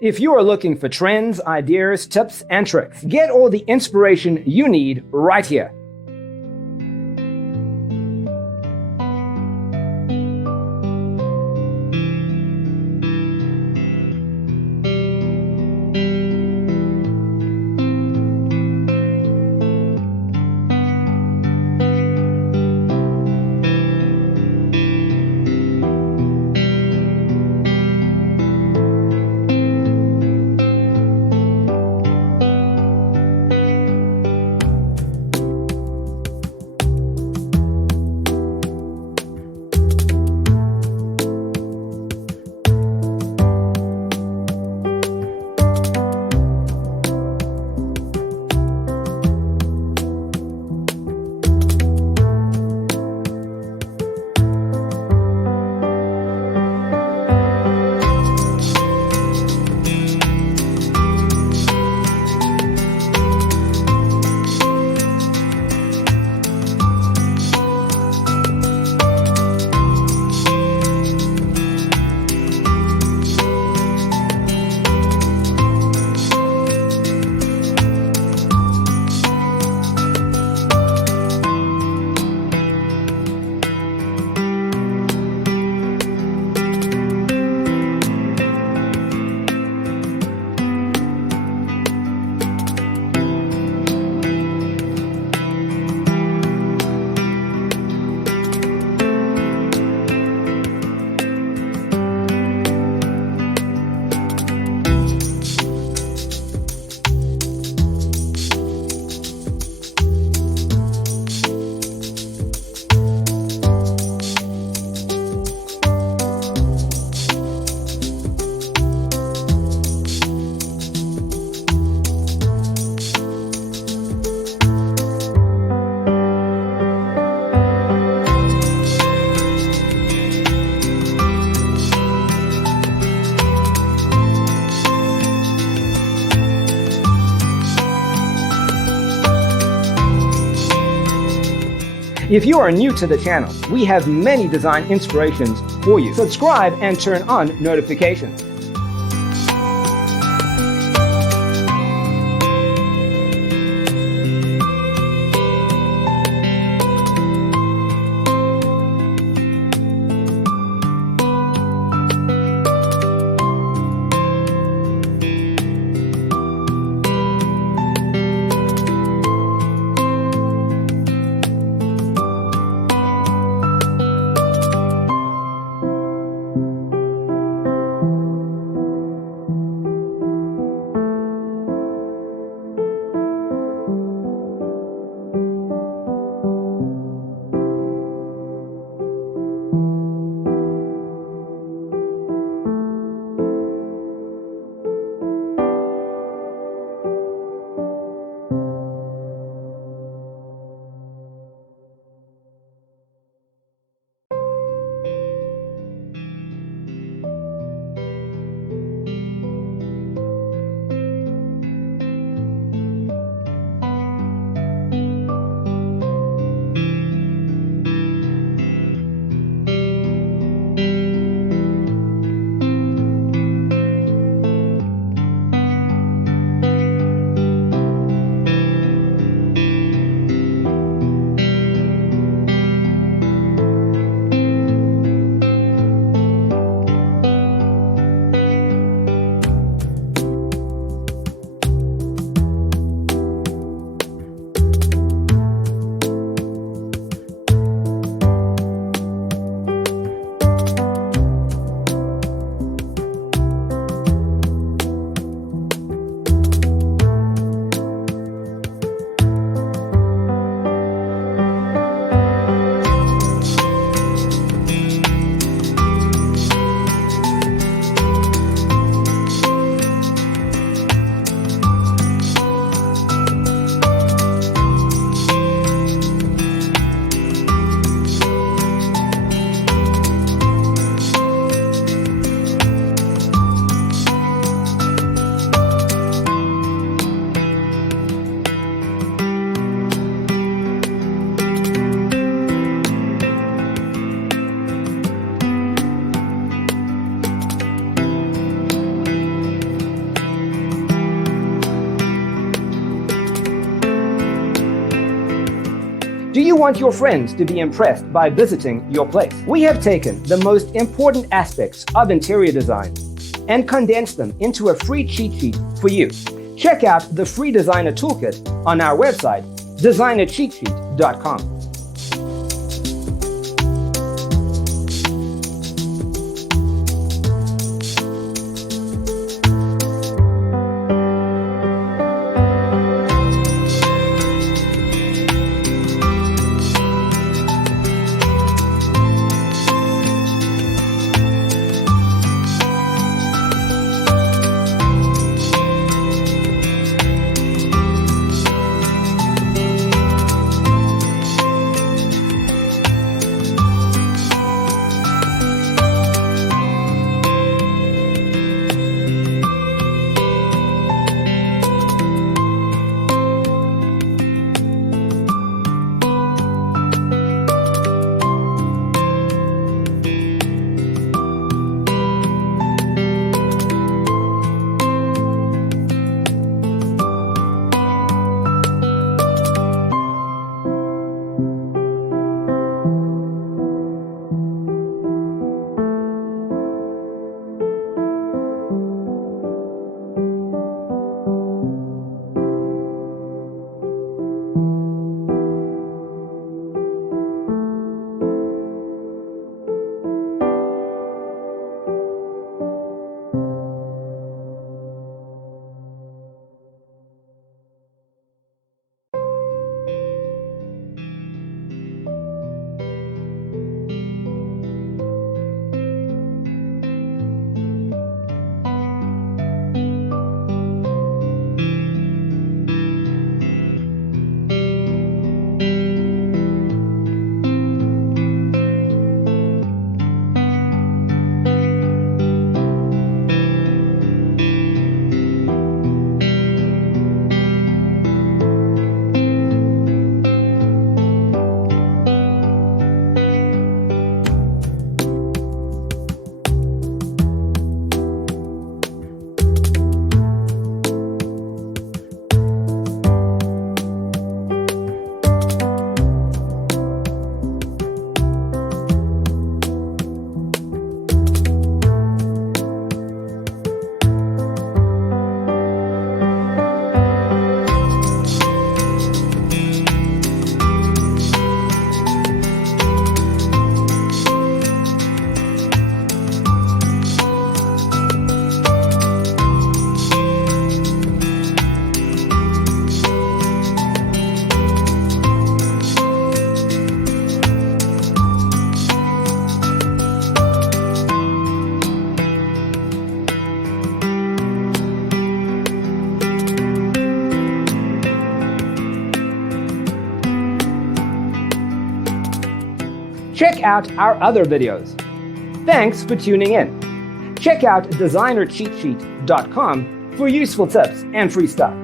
If you are looking for trends, ideas, tips, and tricks, get all the inspiration you need right here. If you are new to the channel, we have many design inspirations for you. Subscribe and turn on notifications. Do you want your friends to be impressed by visiting your place? We have taken the most important aspects of interior design and condensed them into a free cheat sheet for you. Check out the free designer toolkit on our website, designercheatsheet.com. Check out our other videos. Thanks for tuning in. Check out designercheatsheet.com for useful tips and free stuff.